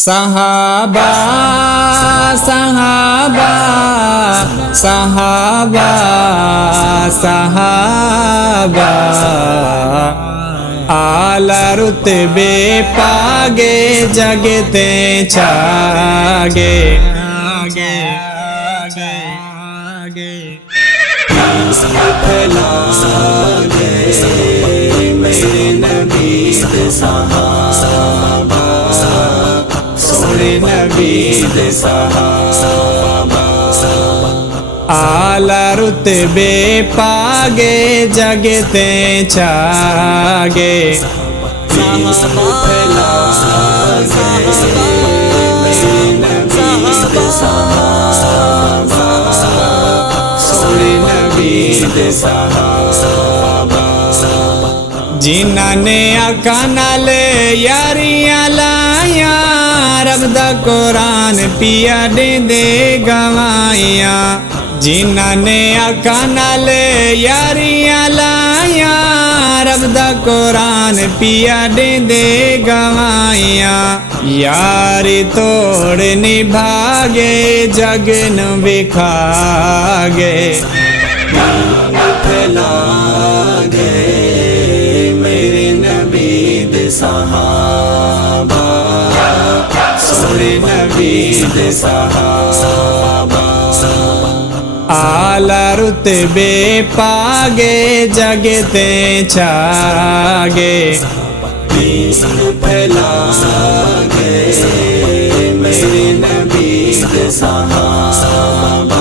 صحابہ صحابہ صحابہ صحابہ اعلی رتبے پاگے جگتے چھاگے میرے نبی دے صحابہ سونے نبی دے صحابہ اعلی رتبے پاگے جگتے چھاگے میرے نبی دے صحابہ سونے نبی دے صحابہ جنہاں نے آقا نال یاریاں لائیاں رب دا قرآن پیا دے گوائیاں جنہاں نے آقا نال یاریاں لائیاں رب دا قرآن پیا دے گوائیاں یاری توڑ نبھاگے جگ نو بکھاگے میرے نبی دے صحابہ سونے نبی دے صحابہ اعلی رتبے پاگے جگتے چھاگے پھیلا گئے میرے نبی دے صحابہ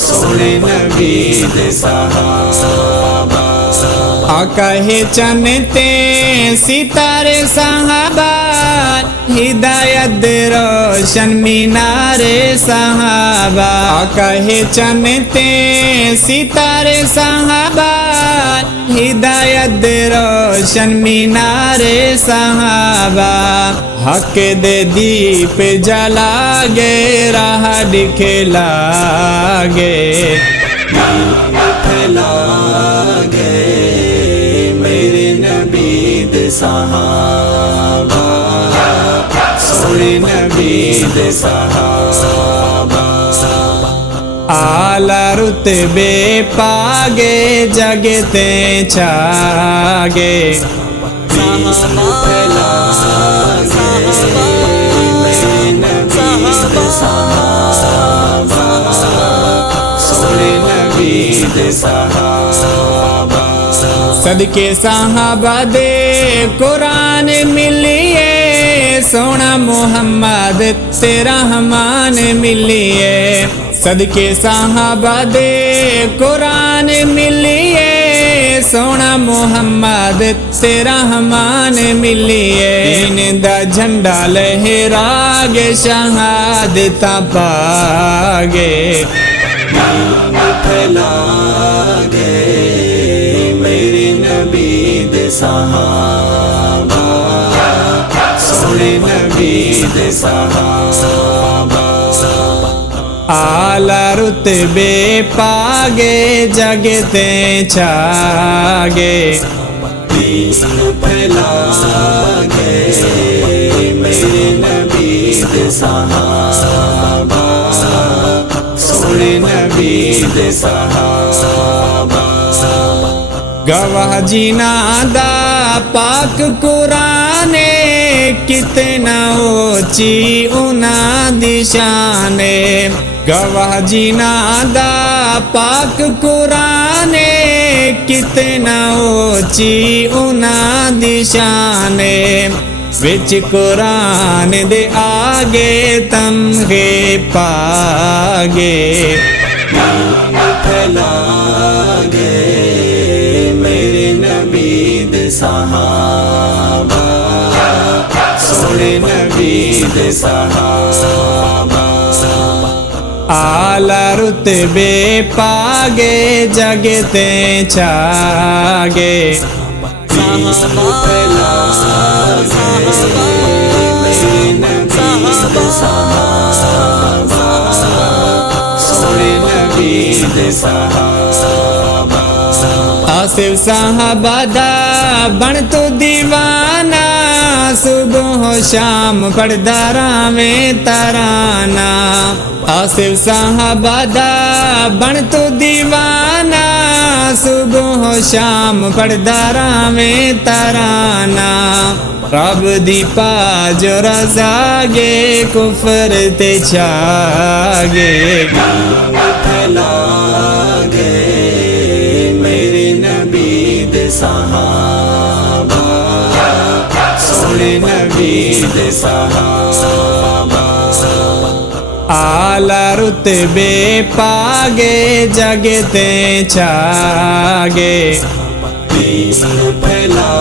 سونے نبی دے صحابہ آقا ہے چنتے ستارے صحابہ ہدایت روشن مینار صحابہ آقا ہے چنتے ستارے صحابہ ہدایت روشن مینار صحابہ حق دے دیپ جلا گے راہ دکھلا گے پھیلا گئے میرے نبی دے صحابہ سونے نبی دے صحابہ اعلی رتبے پاگے جگتے چھاگے پھیلا گئے میرے نبی دے صحابہ سونے نبی دے صحابہ صدقے صحابہ دے قرآن ملیے سونا محمد تیرا رحمان ملیے صدقے صحابہ دے قرآن ملیے سونا محمد تیرا رحمان ملیے دین دا جھنڈا لہراگے شہادتاں پاگے پھیلا گئے میرے نبی دے صحابہ سونے نبی دے صحابہ اعلی رتبے پاگے جگتے چھاگے پھیلا گئے میرے نبی دے صحابہ سونے نبی دے صحابہ گواہ جینا دا پاک قرآن کتنا اونچی انہاں دی شان گواہ جینا دا پاک قرآن کتنا اونچی انہاں دی شان وچ قرآن دے آگے تمغے پاگے پھیلا گئے میرے نبی دے صحابہ سونے نبی دے صحابہ اعلی رتبے پاگے جگتے چھاگے پھیلا گئے میرے نبی دے صحابہ سونے نبی دے صحابہ آصف صحابہ دا بن تو دیوانہ صبح و شام پڑھدا راویں ترانہ آصف صحابہ دا بن تو دیوانہ صبح و شام پڑھدا راویں ترانہ رب دی پاج رضا گے کفر تے چھاگے پھیلا گے میرے نبی دے صحابہ سونے نبی دے صحابہ آلہ رتبے پاگے جگتے چھاگے دین پھیلا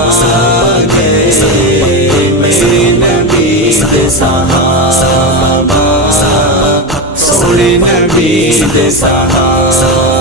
گے میرے نبی دے صحابہ سونے نبی دے صحابہ